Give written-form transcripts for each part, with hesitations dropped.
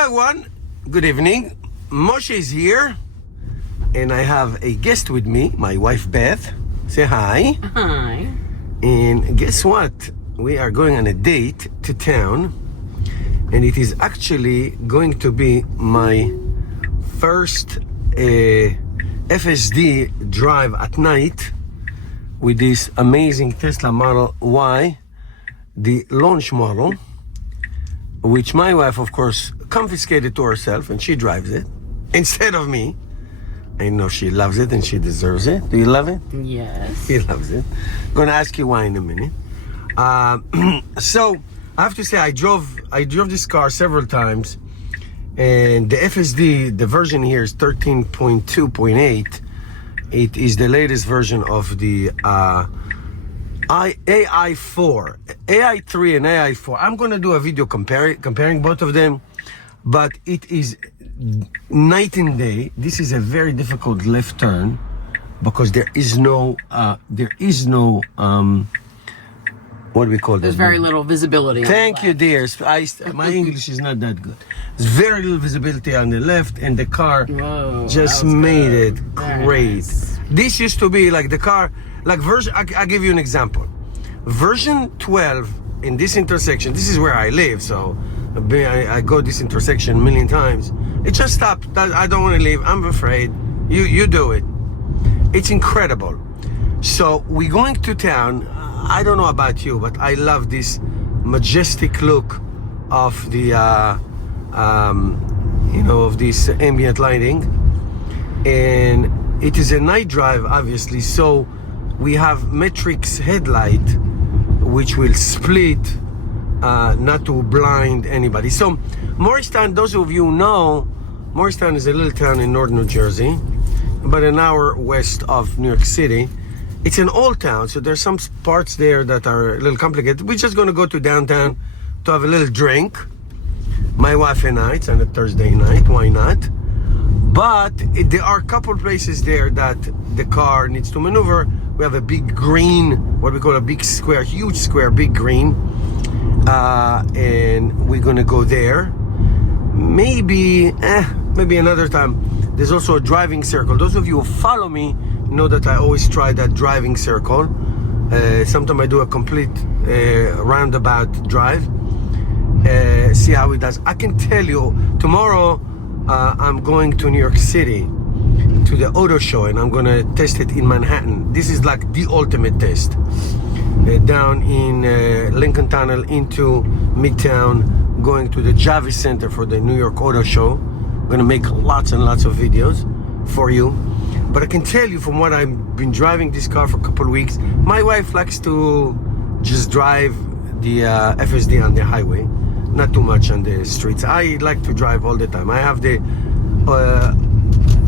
Hello everyone, good evening. Moshe is here and I have a guest with me, my wife Beth. Say hi. Hi. And guess what? We are going on a date to town and it is actually going to be my first FSD drive at night with this amazing Tesla Model Y, the launch model, which my wife, of course, confiscated to herself, and she drives it instead of me. I know she loves it and she deserves it. Do you love it? Yes. She loves it. I'm gonna ask you why in a minute. So I have to say, I drove this car several times, and the FSD, the version here is 13.2.8. It is the latest version of the AI4, AI3 and AI4. I'm going to do a video comparing both of them, but it is night and day. This is a very difficult left turn because there is no what do we call it? There's very little visibility. Thank you, dears. My English is not that good. There's very little visibility on the left, and the car just made it great. Nice. This used to be like the car, like version. I'll give you an example. Version 12 in this intersection. This is where I live, so I go this intersection a million times. It just stopped. I don't want to leave. I'm afraid. You do it. It's incredible. So we're going to town. I don't know about you, but I love this majestic look of the, of this ambient lighting. And it is a night drive, obviously, so we have matrix headlight, which will split, not to blind anybody. So Morristown, those of you who know, Morristown is a little town in northern New Jersey, about an hour west of New York City. It's an old town, so there's some parts there that are a little complicated. We're just gonna go to downtown to have a little drink. My wife and I, it's on a Thursday night, why not? But there are a couple places there that the car needs to maneuver. We have a big green, what we call a big square, huge square, big green. And we're gonna go there. Maybe another time. There's also a driving circle. Those of you who follow me know that I always try that driving circle. Sometimes I do a complete roundabout drive. See how it does. I can tell you, tomorrow I'm going to New York City to the auto show, and I'm gonna test it in Manhattan. This is like the ultimate test. Down in Lincoln Tunnel into Midtown, going to the Javits Center for the New York Auto Show. I'm gonna make lots and lots of videos for you. But I can tell you from what I've been driving this car for a couple of weeks, my wife likes to just drive the FSD on the highway, not too much on the streets. I like to drive all the time. I have the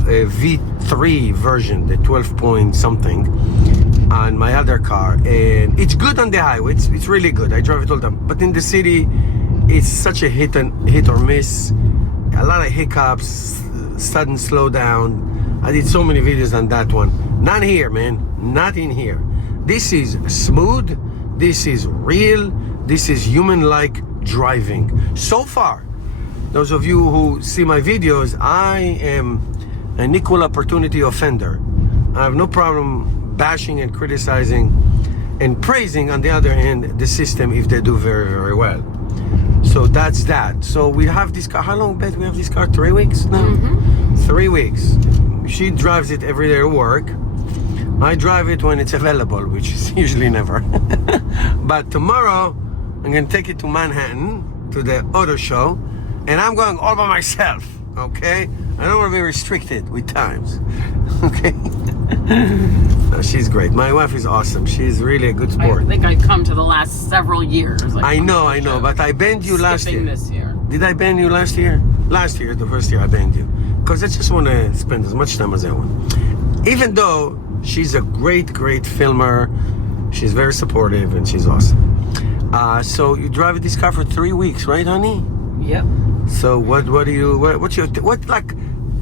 V3 version, the 12 point something on my other car, and it's good on the highway. It's really good. I drive it all the time. But in the city, it's such a hit or miss. A lot of hiccups, sudden slowdown. I did so many videos on that one. Not here, man. Not in here. This is smooth. This is real. This is human-like driving. So far, those of you who see my videos, I am an equal opportunity offender. I have no problem bashing and criticizing and praising, on the other hand, the system if they do very, very well. So that's that. So we have this car. How long, Beth, we have this car? 3 weeks now? Mm-hmm. 3 weeks. She drives it every day to work. I drive it when it's available, which is usually never. But tomorrow, I'm going to take it to Manhattan, to the auto show, and I'm going all by myself, okay? I don't want to be restricted with times, okay? No, she's great. My wife is awesome. She's really a good sport. I think I've come to the last several years. I know, but I banned you last year. This year. Did I ban you last year? Last year, the first year I banned you. Because I just want to spend as much time as I want. Even though she's a great, great filmer, she's very supportive and she's awesome. So you drive this car for 3 weeks, right, honey? Yep. So what do you, what's your, like,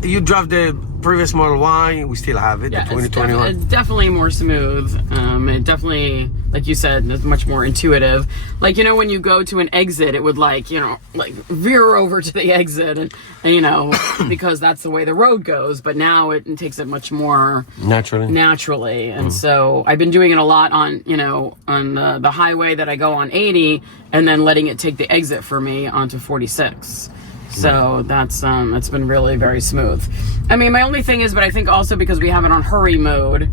you drive the previous Model Y, we still have it, yeah, the 2021. It's definitely more smooth. It definitely like you said, it's much more intuitive. Like, you know, when you go to an exit, it would like veer over to the exit and because that's the way the road goes. But now it takes it much more naturally. And so I've been doing it a lot on the highway that I go on 80, and then letting it take the exit for me onto 46. So that's been really very smooth. I mean, my only thing is, but I think also because we have it on hurry mode,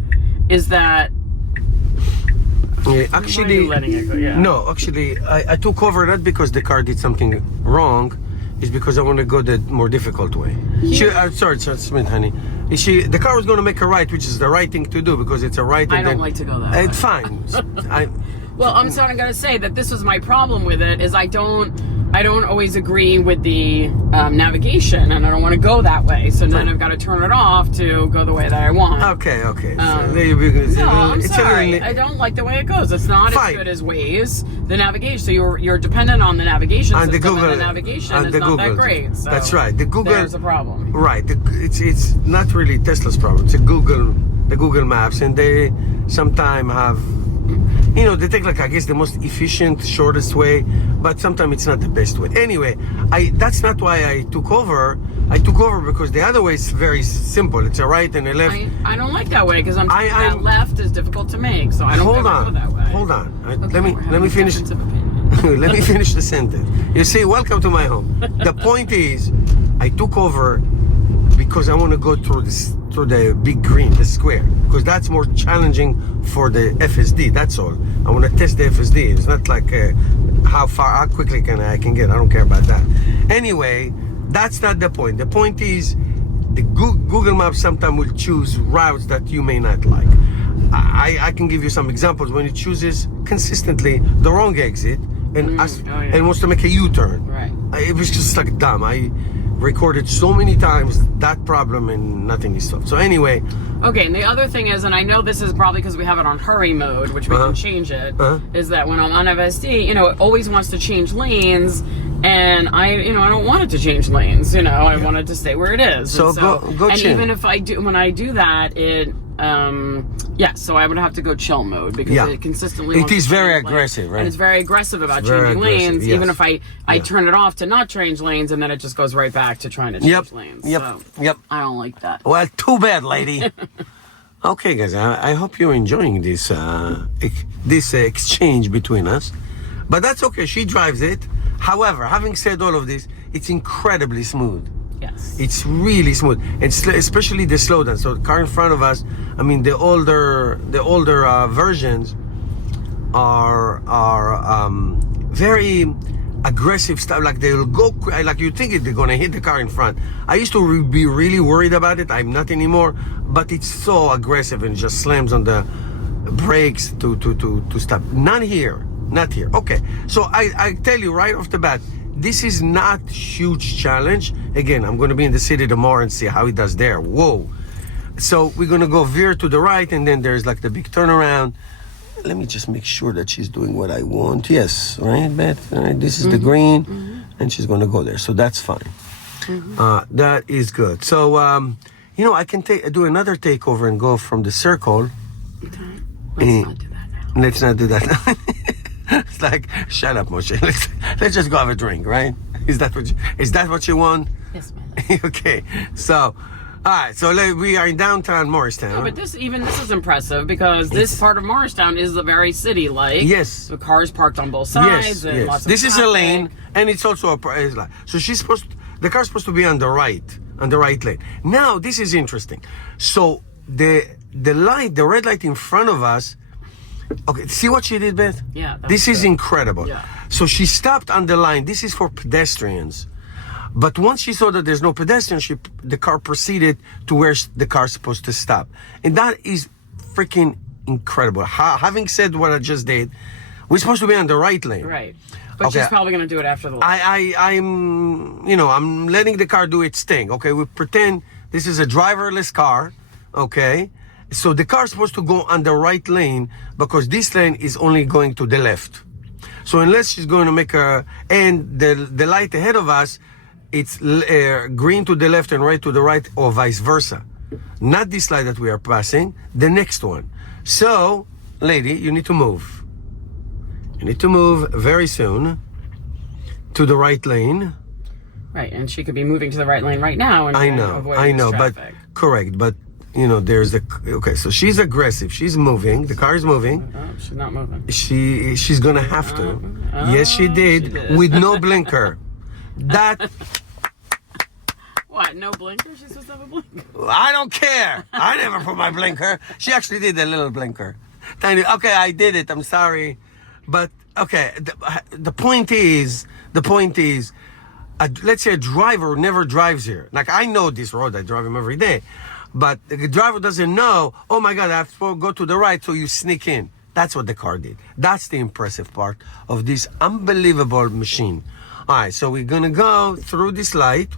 is that actually letting it go? Yeah. No, actually I took over not because the car did something wrong. It's because I want to go the more difficult way. Sorry, Smith, honey. The car was going to make a right, which is the right thing to do because it's a right. I don't like to go that way. It's fine. Well, I'm going to say that this was my problem with it, is I don't always agree with the navigation, and I don't want to go that way. So then I've got to turn it off to go the way that I want. Okay. No, I'm sorry. I don't like the way it goes. It's not as good as Waze. The navigation. So you're dependent on the navigation and system, the Google, and the navigation and is the not Google. that great. So that's right. The Google. There's a problem. Right. It's not really Tesla's problem. It's the Google Maps, and they sometimes have. They take I guess the most efficient, shortest way, but sometimes it's not the best way. Anyway, that's not why I took over. I took over because the other way is very simple. It's a right and a left. I don't like that way because that left is difficult to make, so I don't go that way. Hold on. Let me finish. Let me finish the sentence. You see, welcome to my home. The point is, I took over because I want to go through the big green, the square, because that's more challenging for the FSD. That's all. I want to test the FSD. It's not like how quickly I can get. I don't care about that. Anyway, that's not the point. The point is, the Google Maps sometimes will choose routes that you may not like. I can give you some examples when it chooses consistently the wrong exit and wants to make a U-turn. Right. It was just dumb. I recorded so many times that problem and nothing is solved. So anyway. Okay, and the other thing is, and I know this is probably because we have it on hurry mode, which we can change it, is that when I'm on FSD, it always wants to change lanes, and I don't want it to change lanes. I want it to stay where it is. So go and chill. Even if when I do that, it so I would have to go chill mode because it consistently. It is very aggressive, right? And it's very aggressive about changing lanes. Yes. Even if I turn it off to not change lanes, and then it just goes right back to trying to change lanes. Yep. I don't like that. Well, too bad, lady. Okay, guys. I hope you're enjoying this exchange between us, but that's okay. She drives it. However, having said all of this, it's incredibly smooth. Yes. It's really smooth, and especially the slowdown. So the car in front of us, the older versions are very aggressive stuff. Like they'll go, like you think they're gonna hit the car in front. I used to be really worried about it. I'm not anymore, but it's so aggressive and just slams on the brakes to stop. Not here. Okay, so I tell you right off the bat, this is not huge challenge. Again, I'm going to be in the city tomorrow and see how it does there. Whoa. So we're going to go veer to the right, and then there's the big turnaround. Let me just make sure that she's doing what I want. Yes, right, Beth? All right, this is the green, and she's going to go there. So that's fine. That is good. So, I can do another takeover and go from the circle. Okay. Let's not do that now. Let's not do that now. It's shut up, Moshe. Let's just go have a drink, right? Is that what you want? Yes, my love. Okay. So, all right. So we are in downtown Morristown. No, but this is impressive because this part of Morristown is very city-like. Yes. The cars parked on both sides. And lots of this is a traffic. lane, and it's also the car's supposed to be on the right lane. Now this is interesting. So the red light in front of us. Okay, see what she did, Beth? Yeah. This is incredible. Yeah. So she stopped on the line. This is for pedestrians. But once she saw that there's no pedestrian, the car proceeded to where the car's supposed to stop. And that is freaking incredible. Having said what I just did, we're supposed to be on the right lane. Right. But she's probably going to do it after the light. I'm letting the car do its thing. Okay, we pretend this is a driverless car. Okay. So the car is supposed to go on the right lane because this lane is only going to the left. So unless she's going to make and the light ahead of us, it's green to the left and right to the right, or vice versa. Not this light that we are passing, the next one. So, lady, you need to move. You need to move very soon to the right lane. Right, and she could be moving to the right lane right now and I know, but correct, but there's okay, so she's aggressive. She's moving. The car is moving. Oh, she's not moving. She's gonna have to. Yes, she did with no blinker. That What? No blinker? She's supposed to have a blinker. I don't care. I never put my blinker. She actually did a little blinker. Tiny. Okay, I did it. I'm sorry, but okay. The point is, let's say a driver never drives here. Like I know this road. I drive him every day. But the driver doesn't know, oh my God, I have to go to the right, so you sneak in. That's what the car did. That's the impressive part of this unbelievable machine. All right, so we're gonna go through this light,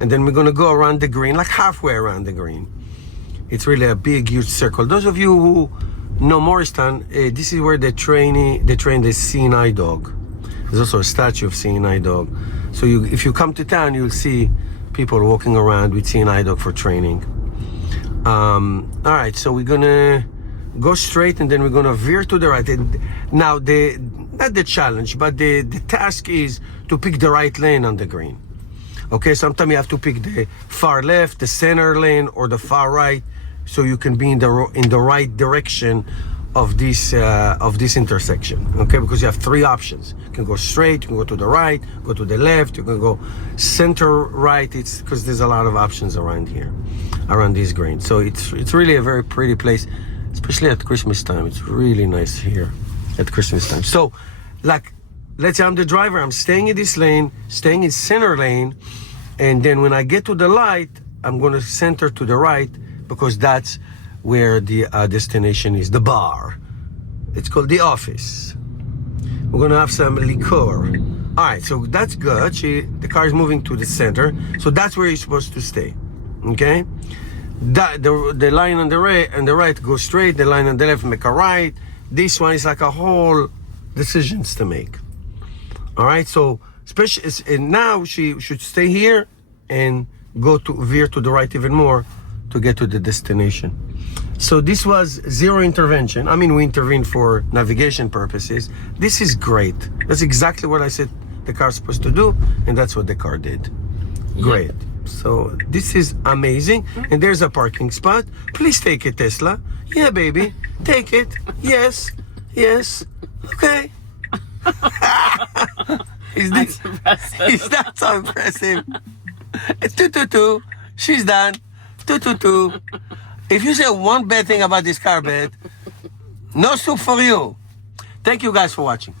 and then we're gonna go around the green, like halfway around the green. It's really a big, huge circle. Those of you who know Morristown, this is where they train the seeing eye dog. There's also a statue of seeing eye dog. So if you come to town, you'll see people walking around with seeing eye dog for training. All right, so we're gonna go straight, and then we're gonna veer to the right. And now not the challenge, but the task is to pick the right lane on the green. Okay, sometimes you have to pick the far left, the center lane, or the far right, so you can be in the right direction of this intersection. Okay, because you have three options. You can go straight, you can go to the right, go to the left, you can go center right. It's because there's a lot of options around here, around these greens. So it's really a very pretty place, especially at Christmas time. It's really nice here at Christmas time. So, like, let's say I'm the driver. I'm staying in this lane, staying in center lane, and then when I get to the light, I'm going to center to the right, because that's where the destination is, the bar. It's called the office. We're gonna have some liqueur. All right, so that's good. The car is moving to the center, so that's where you're supposed to stay. Okay, the line on the right goes straight. The line on the left make a right. This one is like a whole decisions to make. All right, so especially and now she should stay here and veer to the right even more to get to the destination. So this was zero intervention. I mean, we intervened for navigation purposes. This is great. That's exactly what I said the car's supposed to do, and that's what the car did. Great. So this is amazing. And there's a parking spot. Please take it, Tesla. Yeah, baby. Take it. Yes. Yes. Okay. Is that so impressive? 222. She's done. 222. If you say one bad thing about this car bed, no soup for you. Thank you guys for watching.